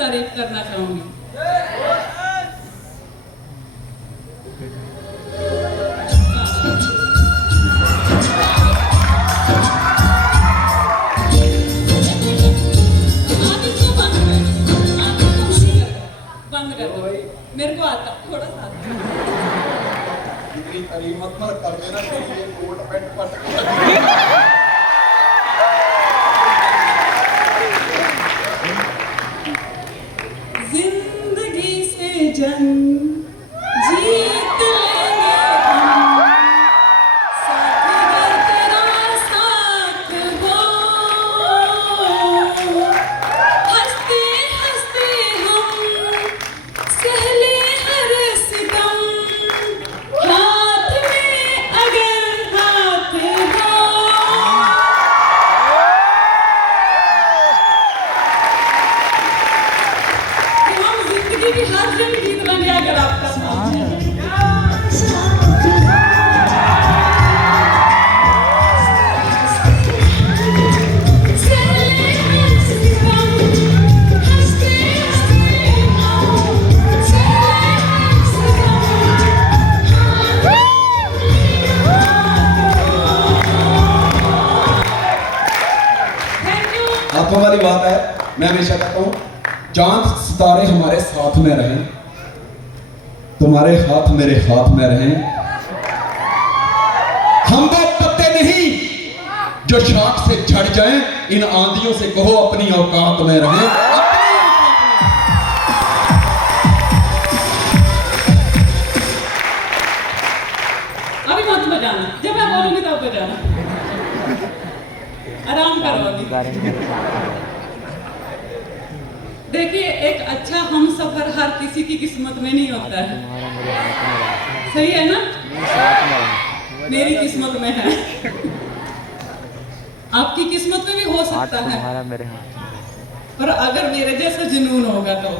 तारीफ करना चाहूंगी। बंद कर दो, मेरे को आता थोड़ा सा इतनी तारीफ मत कर देना कि ये कोट पैंट पट जिंदगी से जंग जीत लेंगे हम, साथ अगर तेरा साथ हो, हंसते हंसते हम सह ले हर सितम, हाथ में अगर हाथ हो। हम जिंदगी की हर जंग जीत लेंगे अगर आपका साथ है। हाथों वाली बात है। मैं हमेशा कहता हूँ चांद सितारे हमारे साथ में रहें, तुम्हारे हाथ मेरे हाथ में रहें। हम वो पत्ते नहीं जो शाख से झड़ जाएं, इन आंधियों से कहो अपनी औकात में रहें। अभी मत बजाना, जब मैं बोलूंगी तब बजाना। आराम करो अभी। देखिए, एक अच्छा हम सफर हर किसी की किस्मत में नहीं होता है, सही है ना? मेरी किस्मत में है, आपकी किस्मत में भी हो सकता है, पर अगर मेरे जैसा जुनून होगा तो।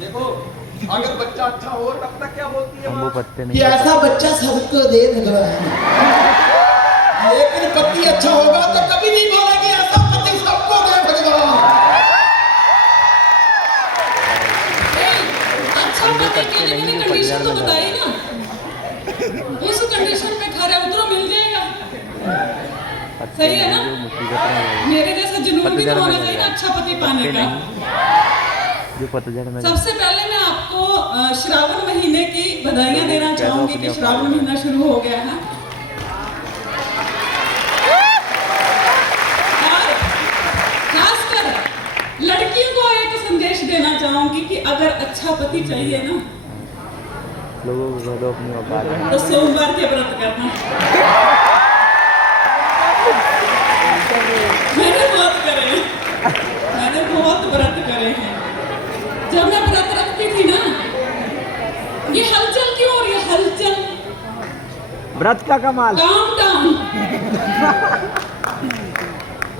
देखो, अगर बच्चा अच्छा हो तब तक क्या बोलती है माँ? कि ऐसा बच्चा सबको दे भगवान, लेकिन पति अच्छा होगा तो कभी नहीं बोलेगी ऐसा पति सबको दे भगवान। अच्छा पति के लिए मैंने कंडीशन तो बताई ना, उस कंडीशन पे खरे उतरो, मिल जाएगा, सही है ना? मेरे जैसा जुनून भी तो होना चाहिए ना अच्छा पति पाने का। सबसे पहले मैं आपको श्रावण महीने की बधाइयां देना चाहूंगी कि श्रावण महीना शुरू हो गया है। और खासकर लड़कियों को एक संदेश देना चाहूंगी कि अगर अच्छा पति चाहिए ना तो सोमवार के व्रत करना। मैंने बहुत व्रत करे हैं। जब मैं व्रत रखती थी ना, ये हलचल क्यों हो रही है? हलचल व्रत का कमाल, काम डाउन,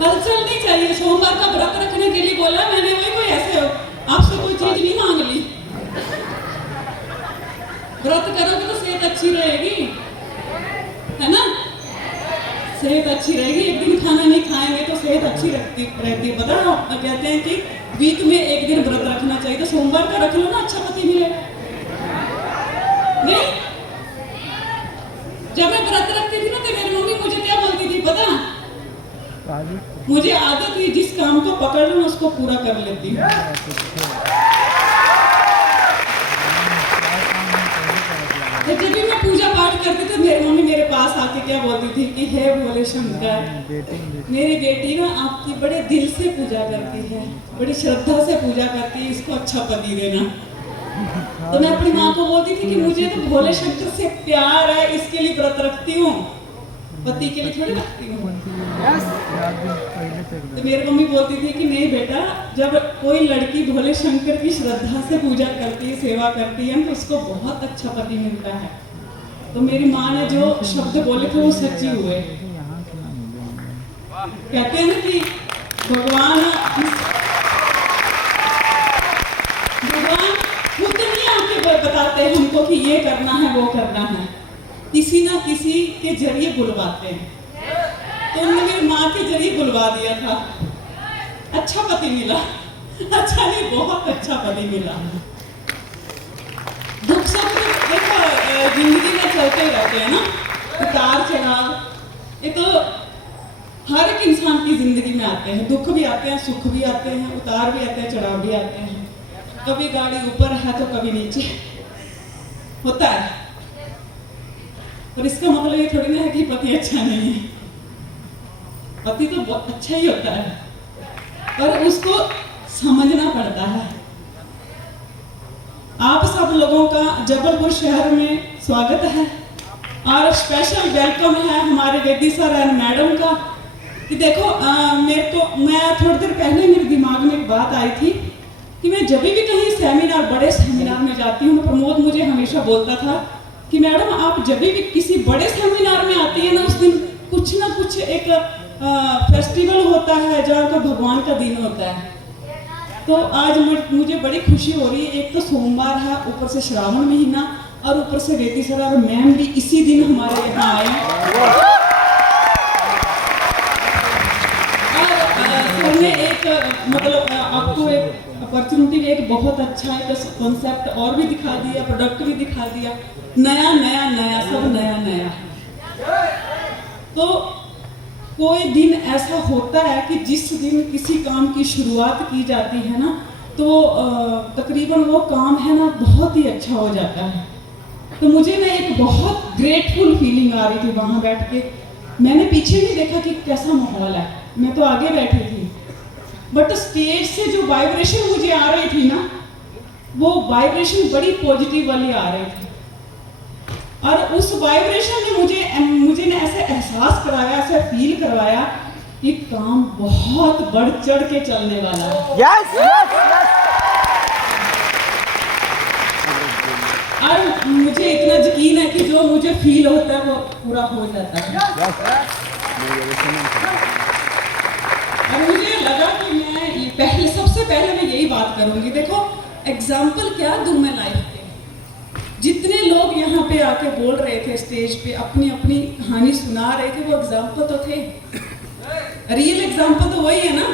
हलचल नहीं चाहिए। सोमवार का व्रत रखने के लिए बोला मैंने, वही कोई ऐसे हो आपसे कोई चीज नहीं मांग ली। व्रत करोगे तो सेहत अच्छी रहेगी, है ना? सेहत अच्छी रहेगी। एक दिन खाना नहीं खाएंगे तो सेहत अच्छी रहती है। पता है, कहते हैं कि वीक में एक दिन व्रत रखना चाहिए, तो सोमवार का रख लो ना, अच्छा पति मिलेगा। नहीं, जब मैं व्रत रखती थी ना तो मेरी मम्मी मुझे क्या बोलती थी पता? मुझे आदत थी जिस काम को पकड़ लूं उसको पूरा कर लेती हूँ। जब भी मैं पूजा पाठ करती थी मेरी मम्मी मेरे पास आके क्या बोलती थी कि हे भोले शंकर, मेरी बेटी ना आपकी बड़े दिल से पूजा करती है, बड़ी श्रद्धा से पूजा करती है, इसको अच्छा पति देना। तो मैं अपनी माँ को बोलती थी कि मुझे तो भोले शंकर से प्यार है, इसके लिए व्रत रखती हूँ, पति के लिए थोड़ी रखती हूँ। तो मेरी मम्मी बोलती थी कि नहीं बेटा, जब कोई लड़की भोले शंकर की श्रद्धा से पूजा करती है, सेवा करती है, तो उसको बहुत अच्छा पति मिलता है। तो मेरी माँ ने जो शब्द बोले थे वो सच्ची हुए। कहते हैं ना कि भगवान खुद नहीं आके बताते हैं हमको कि ये करना है वो करना है, किसी ना किसी के जरिए बुलवाते हैं। तो उन्होंने मेरी माँ के जरिए बुलवा दिया था। अच्छा पति मिला। अच्छा नहीं, बहुत अच्छा पति मिला। दुख सुख तो देखो जिंदगी में चलते ही रहते हैं ना, उतार चढ़ाव, ये तो हर एक इंसान की जिंदगी में आते हैं। दुख भी आते हैं, सुख भी आते हैं, उतार भी आते हैं, चढ़ाव भी आते हैं। कभी गाड़ी ऊपर है तो कभी नीचे होता है। और इसका मतलब ये थोड़ी ना है कि पति अच्छा नहीं है। पति तो बहुत अच्छा ही होता है, पर उसको समझना पड़ता है। आप सब लोगों का जबलपुर शहर में स्वागत है और स्पेशल वेलकम है हमारे वेदी सर एंड मैडम का। कि देखो मैं थोड़ी देर पहले मेरे दिमाग में एक बात आई थी कि मैं जब भी कहीं सेमिनार, बड़े सेमिनार में जाती हूँ, प्रमोद मुझे हमेशा बोलता था कि मैडम आप जब भी किसी बड़े सेमिनार में आती है ना, उस दिन कुछ ना कुछ एक फेस्टिवल होता है जहाँ का भगवान का दिन होता है। तो आज मुझे बड़ी खुशी हो रही है। एक तो सोमवार है, ऊपर से श्रावण महीना, और ऊपर से वेदी सर और मैम भी इसी दिन हमारे यहाँ आए। और सर ने एक मतलब आपको एक अपॉर्चुनिटी, एक बहुत अच्छा एक कॉन्सेप्ट और भी दिखा दिया, प्रोडक्ट भी दिखा दिया, नया नया नया, सब नया नया। तो कोई दिन ऐसा होता है कि जिस दिन किसी काम की शुरुआत की जाती है ना, तो तकरीबन वो काम है ना बहुत ही अच्छा हो जाता है। तो मुझे ना एक बहुत ग्रेटफुल फीलिंग आ रही थी वहाँ बैठ के। मैंने पीछे भी देखा कि कैसा माहौल है, मैं तो आगे बैठी थी, बट स्टेज से जो वाइब्रेशन मुझे आ रही थी ना, वो वाइब्रेशन बड़ी पॉजिटिव वाली आ रही थी। और उस वाइब्रेशन ने मुझे ना ऐसे एहसास कराया, ऐसे फील करवाया कि काम बहुत बढ़ चढ़ के चलने वाला है। Yes yes yes. और मुझे इतना यकीन है कि जो मुझे फील होता है वो पूरा हो जाता है। और मुझे लगा कि मैं सबसे पहले मैं यही बात करूंगी। देखो एग्जाम्पल क्या दूं मैं लाइफ के। जितने लोग यहाँ पे आके बोल रहे थे स्टेज पे, अपनी अपनी कहानी सुना रहे थे, वो एग्जाम्पल तो थे। रियल एग्जाम्पल तो वही है ना।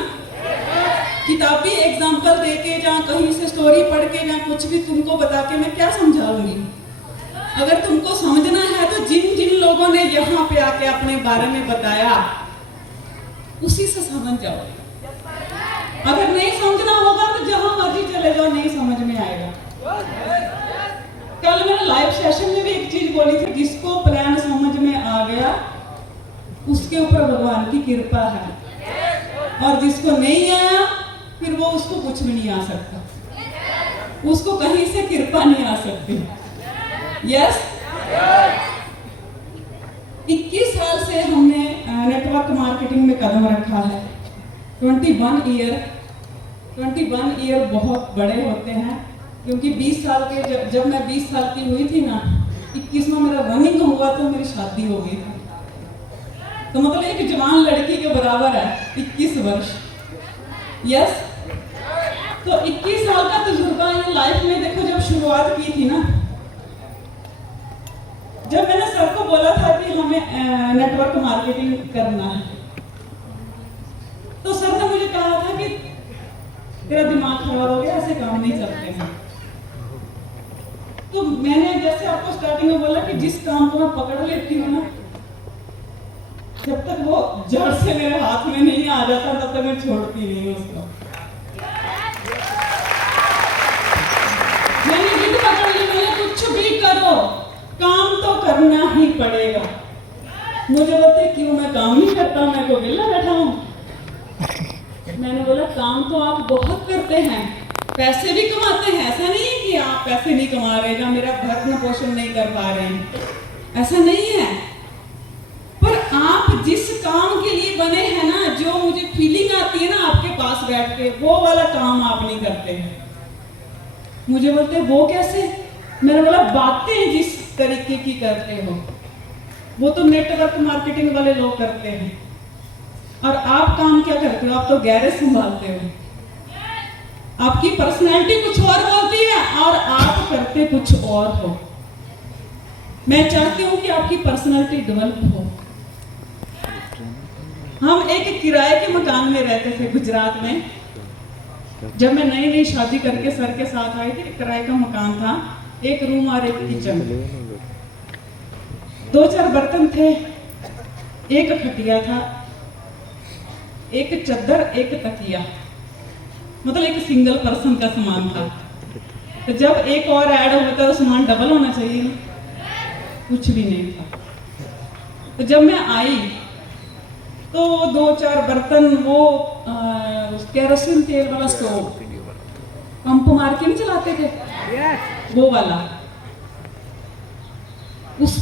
किताबी एग्जाम्पल देके, जहाँ कहीं से स्टोरी पढ़ के, जहाँ कुछ भी तुमको बता के मैं क्या समझाऊंगी। अगर तुमको समझना है तो जिन जिन लोगों ने यहाँ पे आके अपने बारे में बताया, उसी से समझ जाओ। अगर नहीं समझना होगा तो जहां मर्जी चले जाओ, नहीं समझ में आएगा। कल मैंने लाइव सेशन में भी एक चीज बोली थी, जिसको प्लान समझ में आ गया उसके ऊपर भगवान की कृपा है, और जिसको नहीं आया फिर वो उसको कुछ भी नहीं आ सकता, उसको कहीं से कृपा नहीं आ सकती। यस 21 साल से हमने नेटवर्क मार्केटिंग में कदम रखा है। 21 ईयर बहुत बड़े होते हैं, क्योंकि 20 साल के जब मैं 20 साल की हुई थी ना, 21 में मेरा रनिंग हुआ तो मेरी शादी हो गई थी। तो मतलब एक जवान लड़की के बराबर है 21 वर्ष। यस, तो 21 साल का तजुर्बा ये लाइफ में। देखो जब शुरुआत की थी ना, जब मैंने सर को बोला था कि हमें नेटवर्क मार्केटिंग करना है, तो सर ने मुझे कहा था कि तेरा दिमाग खराब हो गया, ऐसे काम नहीं चलते हैं। तो मैंने जैसे आपको स्टार्टिंग में बोला कि जिस काम को मैं पकड़ लेती हूँ ना, जब तक वो जड़ से मेरे हाथ में नहीं आ जाता तब तक मैं छोड़ती नहीं हूँ उसको। मैंने जिद पकड़ ली, मैंने कुछ भी करो काम तो करना ही पड़ेगा। मुझे बोलते क्यों मैं काम नहीं करता, मैं को विला बैठा हूँ। मैंने बोला काम तो आप बहुत करते हैं, पैसे भी कमाते हैं, ऐसा नहीं है कि आप पैसे नहीं कमा रहे या मेरा भरण पोषण नहीं कर पा रहे हैं, ऐसा नहीं है। पर आप जिस काम के लिए बने हैं ना, जो मुझे फीलिंग आती है ना आपके पास बैठ के, वो वाला काम आप नहीं करते हैं। मुझे बोलते वो कैसे? मैंने बोला बातें जिस तरीके की करते हो वो तो नेटवर्क मार्केटिंग वाले लोग करते हैं, और आप काम क्या करते हो? आप तो गैरेज संभालते हो। आपकी पर्सनैलिटी कुछ और बोलती है और आप करते कुछ और हो। मैं चाहती हूं कि आपकी पर्सनैलिटी डेवलप हो। हम एक किराए के मकान में रहते थे गुजरात में। जब मैं नई नई शादी करके सर के साथ आई थी, किराए का मकान था, एक रूम और एक किचन, 2-4 बर्तन थे, एक खटिया था, एक चद्दर, एक तकिया, मतलब एक सिंगल पर्सन का सामान था। तो जब एक और ऐड होता तो सामान डबल होना चाहिए ना, कुछ भी नहीं था। तो जब मैं आई तो 2-4 बर्तन, वो केरोसिन तेल वाला स्टोव, पंप मार के नहीं चलाते थे, वो वाला, उस